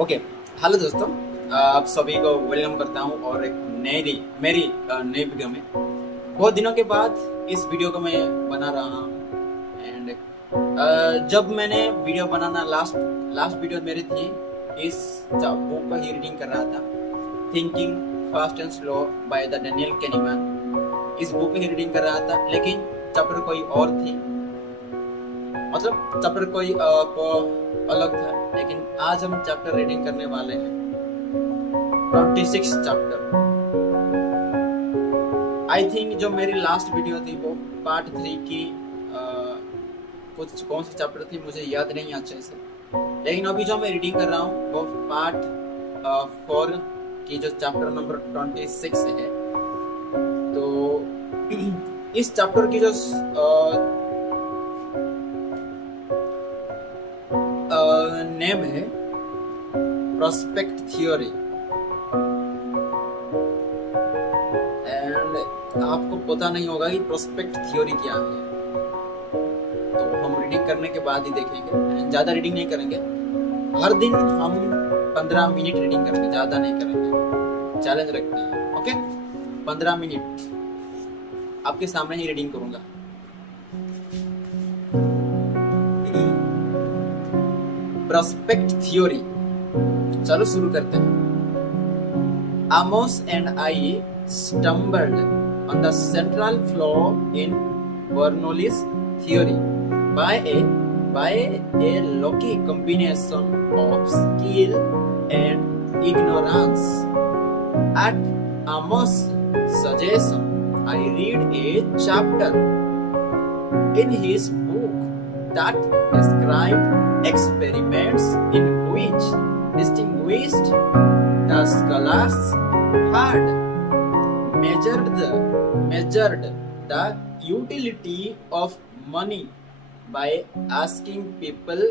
Okay. Hello दोस्तों, आप सभी को वेलकम करता हूं और एक मेरी नई वीडियो में। बहुत दिनों के बाद इस वीडियो को मैं बना रहा हूं। एंड जब मैंने वीडियो बनाना लास्ट वीडियो मेरी थी, इस बुक का ही रीडिंग कर रहा था, thinking fast and slow by the Daniel Kahneman. इस बुक की रीडिंग कर रहा था, लेकिन चैप्टर कोई और थी, मतलब चैप्टर कोई को अलग था। लेकिन आज हम चैप्टर रीडिंग करने वाले हैं 26 चैप्टर। आई थिंक जो मेरी लास्ट वीडियो थी वो पार्ट 3 की कुछ कौन सी चैप्टर थी मुझे याद नहीं अच्छे से, लेकिन अभी जो मैं रीडिंग कर रहा हूँ वो पार्ट 4 की जो चैप्टर नंबर 26 है। तो इस चैप्टर की जो नेम है प्रोस्पेक्ट थ्योरी। एंड आपको पता नहीं होगा कि प्रोस्पेक्ट थ्योरी क्या है, तो हम रीडिंग करने के बाद ही देखेंगे। ज़्यादा रीडिंग नहीं करेंगे, हर दिन हम 15 मिनट रीडिंग करेंगे, ज़्यादा नहीं करेंगे। चैलेंज रखते हैं, ओके। 15 मिनट आपके सामने ही रीडिंग करूंगा। प्रोस्पेक्ट थ्योरी, चलो शुरू करते हैं। Amos and I stumbled on the central flaw in Bernoulli's theory by a lucky combination of skill and ignorance. At Amos' suggestion, I read a chapter in his book that described experiments in which distinguished the scholars had measured the utility of money by asking people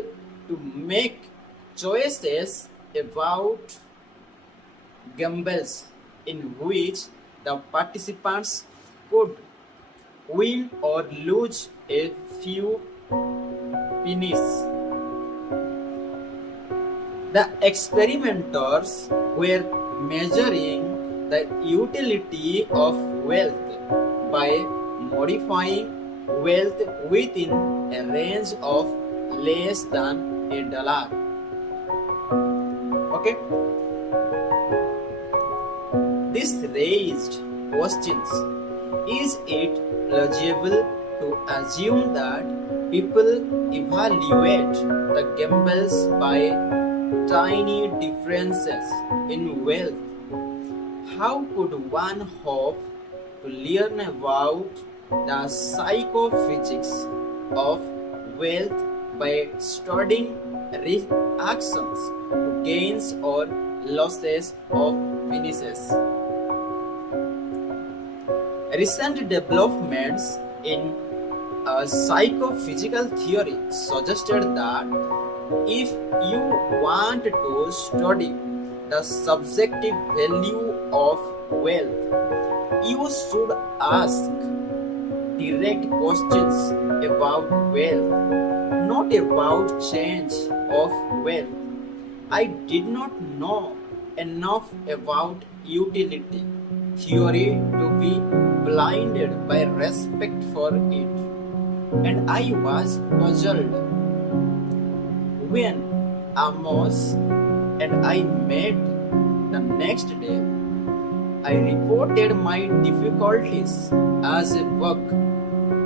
to make choices about gambles in which the participants could win or lose a few pennies. The experimenters were measuring the utility of wealth by modifying wealth within a range of less than $1. Okay? This raised questions. Is it plausible to assume that people evaluate the gambles by tiny differences in wealth? How could one hope to learn about the psychophysics of wealth by studying reactions to gains or losses of finishes? Recent developments in psychophysical theory suggested that if you want to study the subjective value of wealth, you should ask direct questions about wealth, not about change of wealth. I did not know enough about utility theory to be blinded by respect for it, and I was puzzled when Amos and I met the next day. I reported my difficulties as a bug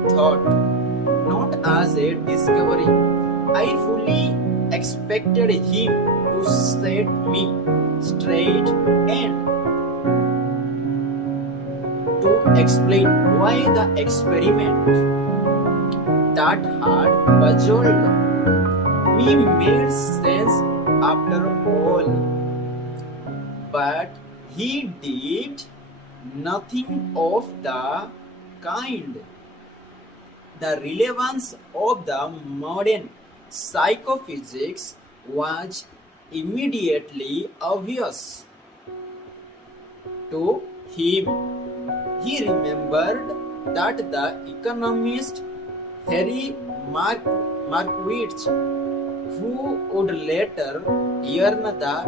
thought, not as a discovery. I fully expected him to set me straight and to explain why the experiment that had puzzled me made sense after all. But he did nothing of the kind. The relevance of the modern psychophysics was immediately obvious to him. He remembered that the economist Harry Markowitz who would later earn the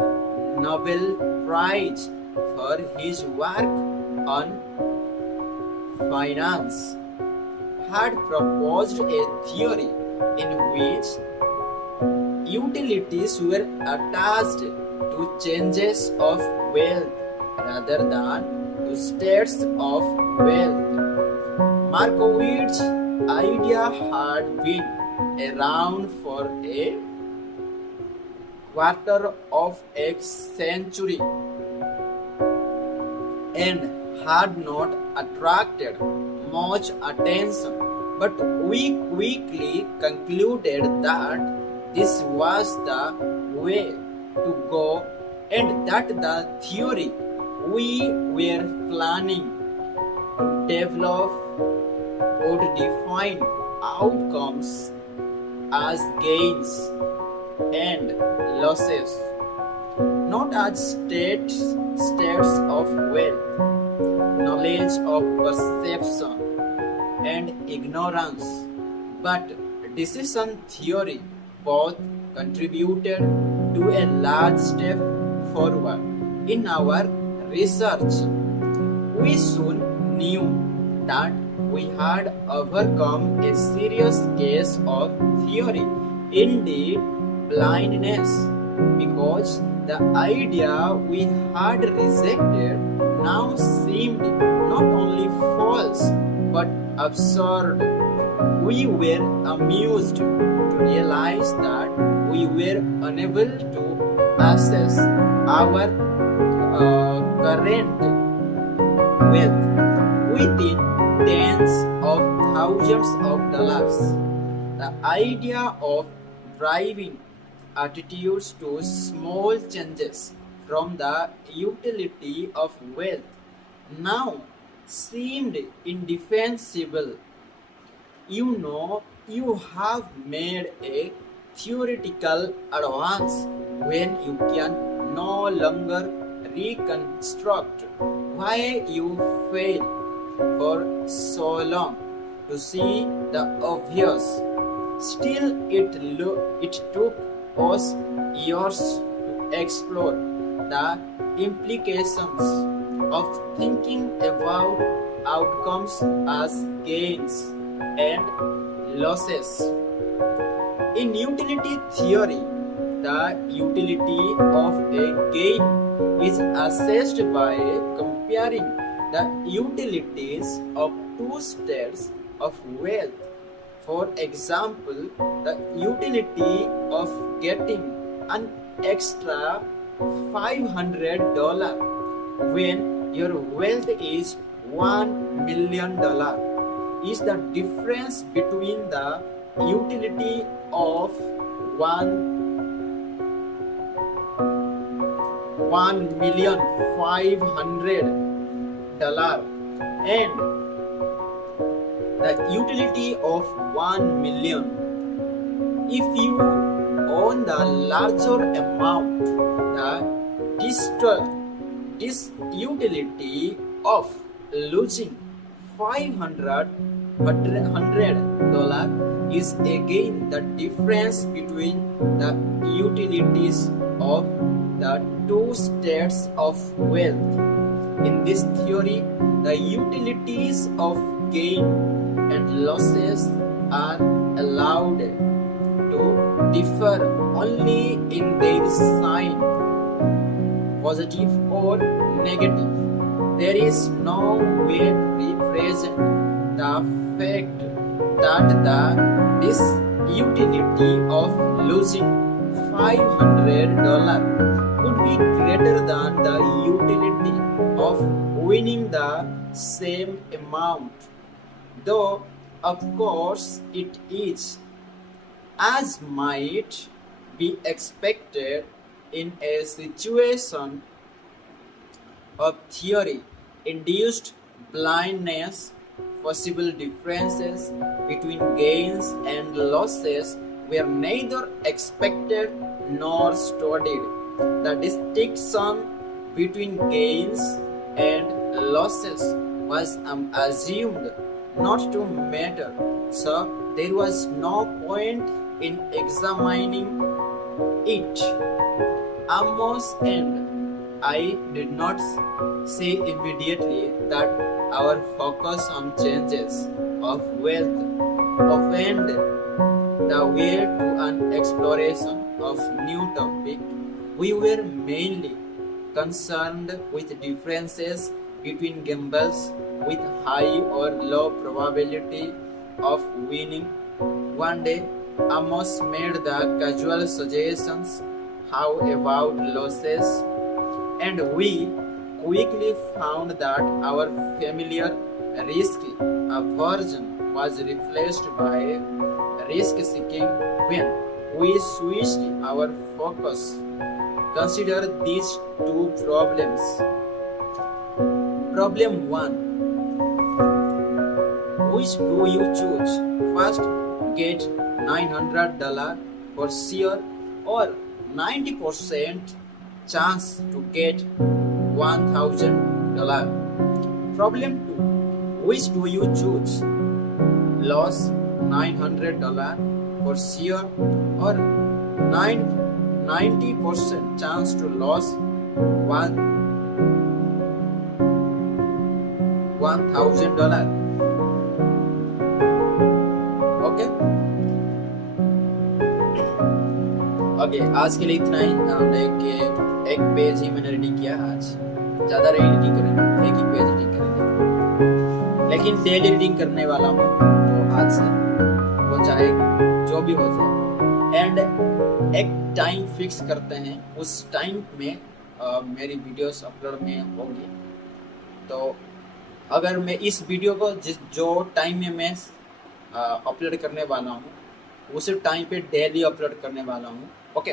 Nobel Prize for his work on finance, had proposed a theory in which utilities were attached to changes of wealth rather than to states of wealth. Markowitz's idea had been around for a quarter of a century and had not attracted much attention, but we quickly concluded that this was the way to go and that the theory we were planning to develop would define outcomes as gains and losses, not as states of wealth, knowledge of perception, and ignorance, but decision theory both contributed to a large step forward in our research. We soon knew that we had overcome a serious case of theory, indeed blindness, because the idea we had rejected now seemed not only false but absurd. We were amused to realize that we were unable to assess our current wealth within tens of thousands of dollars. The idea of driving attitudes to small changes from the utility of wealth now seemed indefensible. You know, you have made a theoretical advance when you can no longer reconstruct why you failed for so long to see the obvious. Still, it took us years to explore the implications of thinking about outcomes as gains and losses. In utility theory, the utility of a gain is assessed by comparing the utilities of two states of wealth. For example, the utility of getting an extra $500 when your wealth is $1 million is the difference between the utility of $1,500,000 and the utility of 1 million. If you own the larger amount, this utility of losing $500 is again the difference between the utilities of the two states of wealth. In this theory, the utilities of gain and losses are allowed to differ only in their sign, positive or negative. There is no way to represent the fact that this utility of losing $500 would be greater than the utility of winning the same amount, though of course it is, as might be expected in a situation of theory-induced blindness. Possible differences between gains and losses were neither expected nor studied. The distinction between gains and losses was assumed not to matter, so there was no point in examining it almost end. I did not say immediately that our focus on changes of wealth opened the way to an exploration of new topic. We were mainly concerned with differences between gambles with high or low probability of winning. One day, Amos made the casual suggestions, how about losses? And we quickly found that our familiar risk aversion was replaced by risk-seeking when we switched our focus. Consider these two problems. Problem 1. Which do you choose? First, get $900 for sure or 90% chance to get $1,000. Problem 2. Which do you choose? Loss $900 for sure or 90% chance to lose $1,000. Okay आज के लिए इतना ही। एक page ही मैंने reading किया आज, ज्यादा reading करेंगे, एक ही पेज रीडिंग करेंगे, लेकिन डेली रीडिंग करने वाला हूँ तो आज से वो चाहे जो भी हो जाए। एंड एक टाइम फिक्स करते हैं, उस टाइम में मेरी वीडियोस अपलोड में होगी। तो अगर मैं इस वीडियो को जो टाइम में मैं अपलोड करने वाला हूँ उस टाइम पे डेली अपलोड करने वाला हूँ। ओके,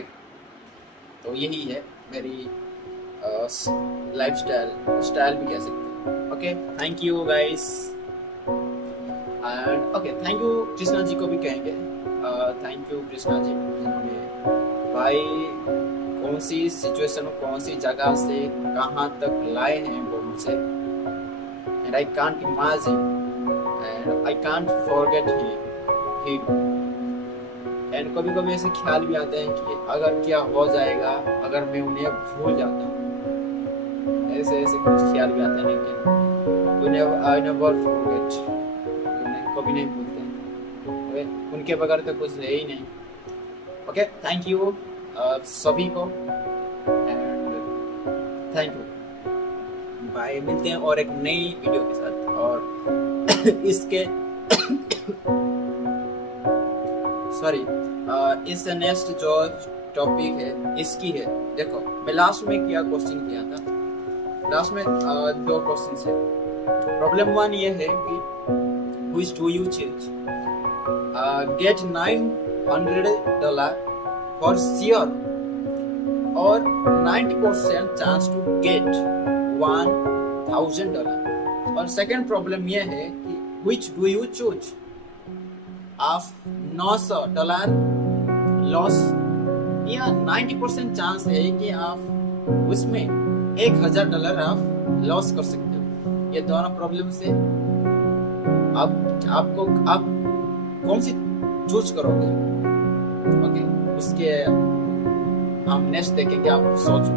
तो यही है मेरी लाइफ स्टाइल भी कह सकते हैं। Okay, thank you guys and okay thank you Krishna ji को भी कहेंगे। थैंक यू कृष्णा जी, जिन्होंने भाई कौन सी सिचुएशन, कौन सी जगह से कहाँ तक लाए हैं वो मुझे। And I can't imagine and I can't forget him. And कभी-कभी ऐसे ख्याल भी आते हैं कि अगर क्या हो जाएगा अगर मैं उन्हें भूल जाता हूँ, ऐसे कुछ ख्याल भी आते हैं, लेकिन I never forget, उन्हें कभी नहीं भूलते, उनके बगैर तो कुछ है ही नहीं। ओके, थैंक यू सभी को एंड थैंक यू, बाय, मिलते हैं और एक नई वीडियो के साथ। और इसके इस नेक्स्ट जो टॉपिक है इसकी है, देखो मैं लास्ट में क्या क्वेश्चन किया था, लास्ट में 2 क्वेश्चन है। प्रॉब्लम 1 ये है कि which do you choose? Get $900 for sure or 90% chance to get $1,000। और सेकंड प्रॉब्लम यह है कि which do you choose? आप $900 लॉस या 90% चांस है कि आप उसमें $1,000 आप लॉस कर सकते हो। ये दोनों प्रॉब्लम से आप कौन सी चूज करोगे? ओके, उसके हम नेक्स्ट देखेंगे, आप सोचो।